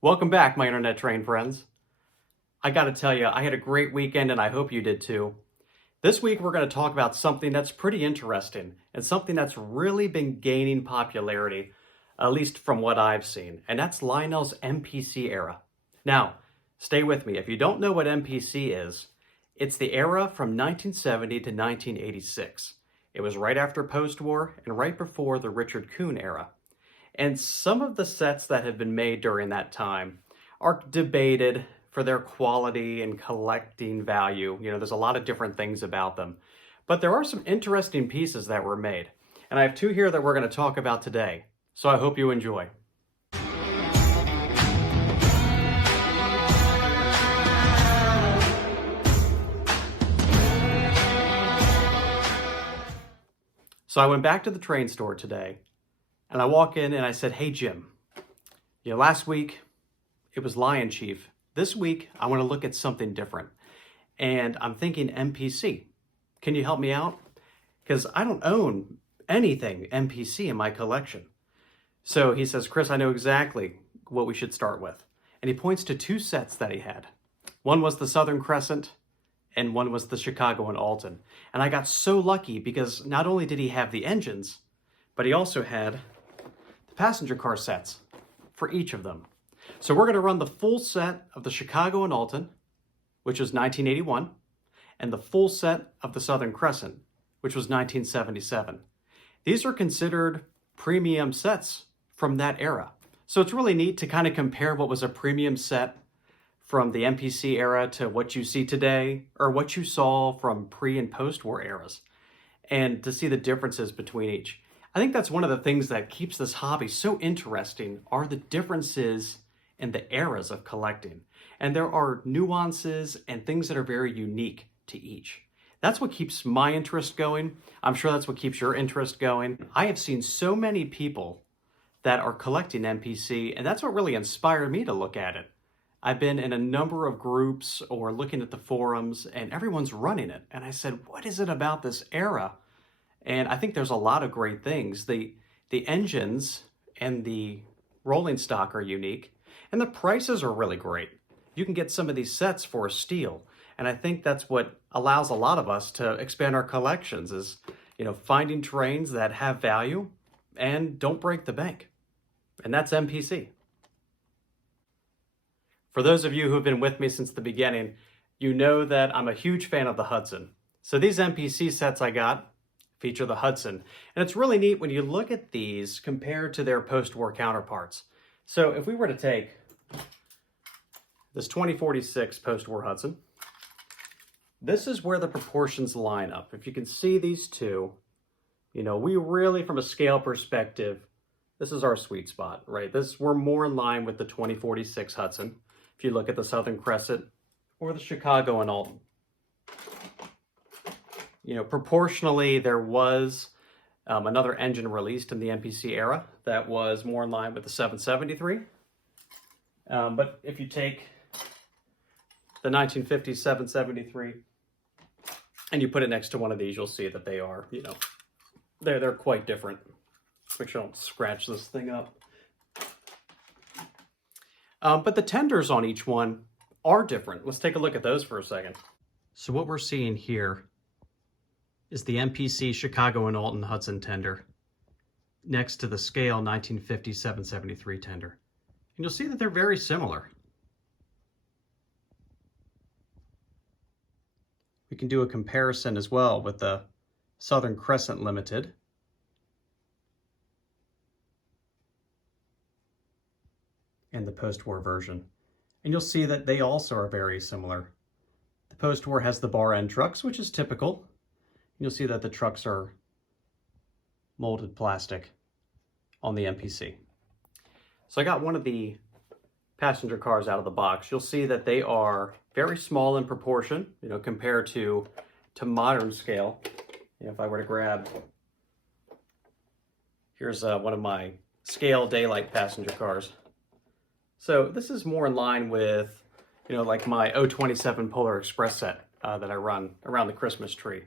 Welcome back, my internet train friends. I gotta tell you, I had a great weekend and I hope you did too. This week we're gonna talk about something that's pretty interesting and something that's really been gaining popularity, at least from what I've seen, and that's Lionel's MPC era. Now, stay with me. If you don't know what MPC is, it's the era from 1970 to 1986. It was right after post-war and right before the Richard Kughn era. And some of the sets that have been made during that time are debated for their quality and collecting value. There's a lot of different things about them. But there are some interesting pieces that were made. And I have two here that we're going to talk about today. So I hope you enjoy. So I went back to the train store today. And I walk in and I said, "Hey, Jim, last week it was Lion Chief. This week I want to look at something different. And I'm thinking MPC. Can you help me out? Because I don't own anything MPC in my collection." So he says, "Chris, I know exactly what we should start with." And he points to two sets that he had. One was the Southern Crescent and one was the Chicago and Alton. And I got so lucky because not only did he have the engines, but he also had passenger car sets for each of them. So we're going to run the full set of the Chicago and Alton, which was 1981, and the full set of the Southern Crescent, which was 1977. These are considered premium sets from that era. So it's really neat to kind of compare what was a premium set from the MPC era to what you see today, or what you saw from pre and post-war eras, and to see the differences between each. I think that's one of the things that keeps this hobby so interesting are the differences in the eras of collecting. And there are nuances and things that are very unique to each. That's what keeps my interest going. I'm sure that's what keeps your interest going. I have seen so many people that are collecting MPC, and that's what really inspired me to look at it. I've been in a number of groups or looking at the forums, and everyone's running it. And I said, what is it about this era? And I think there's a lot of great things. The engines and the rolling stock are unique, and the prices are really great. You can get some of these sets for a steal, and I think that's what allows a lot of us to expand our collections is, finding trains that have value and don't break the bank. And that's MPC. For those of you who have been with me since the beginning, you know that I'm a huge fan of the Hudson. So these MPC sets I got feature the Hudson. And it's really neat when you look at these compared to their post-war counterparts. So if we were to take this 2046 post-war Hudson, this is where the proportions line up. If you can see these two, we really, from a scale perspective, this is our sweet spot, right? We're more in line with the 2046 Hudson. If you look at the Southern Crescent or the Chicago and Alton. Proportionally, there was another engine released in the MPC era that was more in line with the 773. But if you take the 1950 773 and you put it next to one of these, you'll see that they are, they're quite different. Make sure I don't scratch this thing up. But the tenders on each one are different. Let's take a look at those for a second. So what we're seeing here is the MPC Chicago and Alton Hudson tender next to the scale 1950 773 tender. And you'll see that they're very similar. We can do a comparison as well with the Southern Crescent Limited. And the post-war version. And you'll see that they also are very similar. The post-war has the bar end trucks, which is typical. You'll see that the trucks are molded plastic on the MPC. So I got one of the passenger cars out of the box. You'll see that they are very small in proportion, compared to modern scale. If I were to grab, here's one of my scale daylight passenger cars. So this is more in line with, like my 027 Polar Express set that I run around the Christmas tree.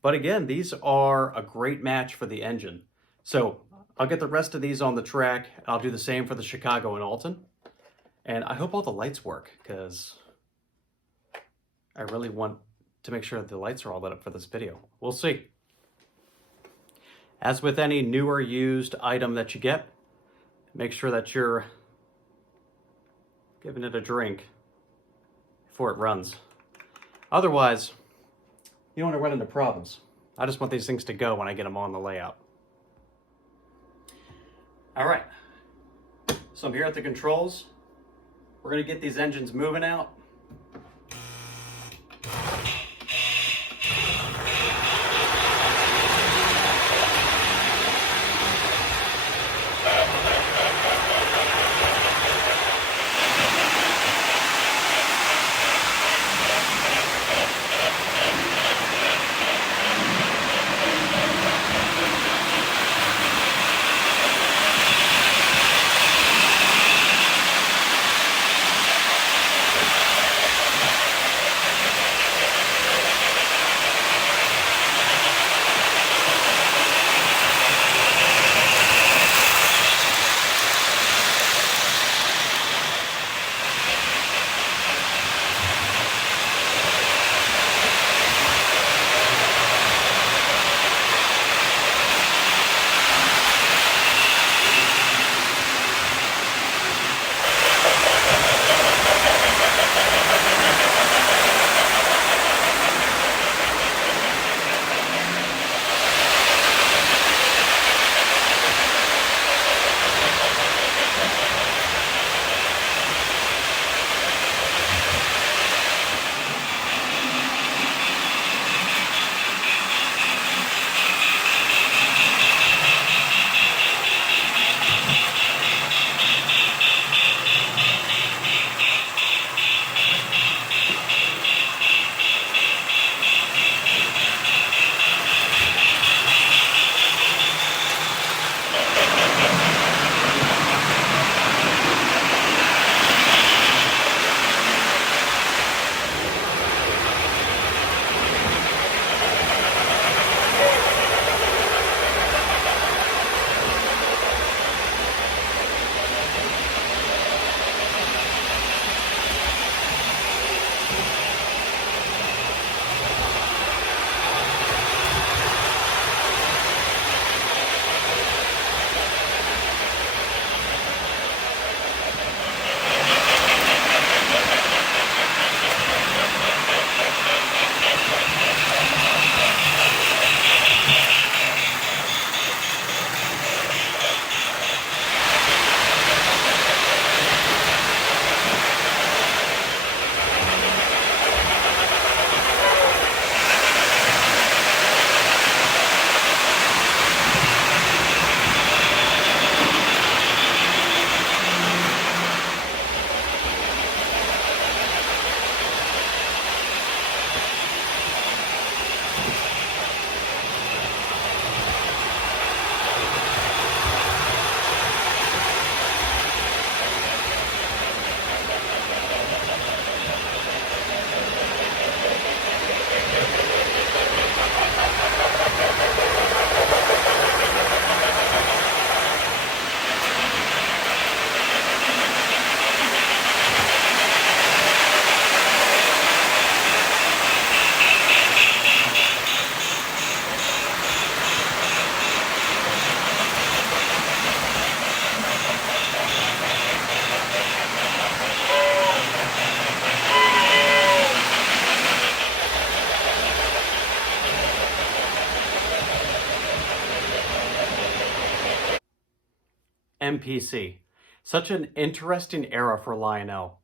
But again, these are a great match for the engine. So I'll get the rest of these on the track. I'll do the same for the Chicago and Alton. And I hope all the lights work, because I really want to make sure that the lights are all lit up for this video. We'll see. As with any new or used item that you get, make sure that you're giving it a drink before it runs. Otherwise, you don't want to run into problems. I just want these things to go when I get them on the layout. All right, so I'm here at the controls. We're gonna get these engines moving out. MPC. Such an interesting era for Lionel.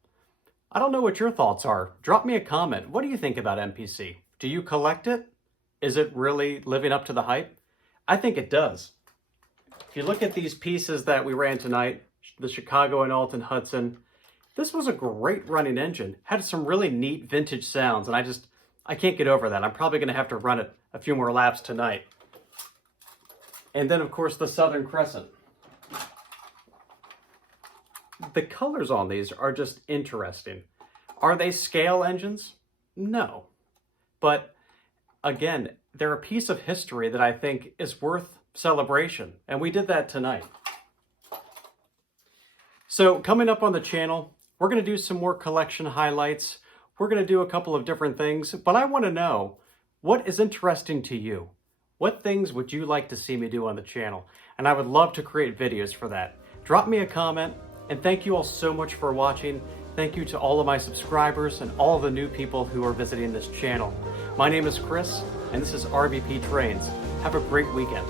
I don't know what your thoughts are. Drop me a comment. What do you think about MPC? Do you collect it? Is it really living up to the hype? I think it does. If you look at these pieces that we ran tonight, the Chicago and Alton Hudson, this was a great running engine. Had some really neat vintage sounds, and I can't get over that. I'm probably going to have to run it a few more laps tonight. And then, of course, the Southern Crescent. The colors on these are just interesting. Are they scale engines? No. But again, they're a piece of history that I think is worth celebration. And we did that tonight. So coming up on the channel, We're going to do some more collection highlights. We're going to do a couple of different things, but I want to know, what is interesting to you? What things would you like to see me do on the channel? And I would love to create videos for that. Drop me a comment, and thank you all so much for watching. Thank you to all of my subscribers and all of the new people who are visiting this channel. My name is Chris, and this is RVP Trains. Have a great weekend.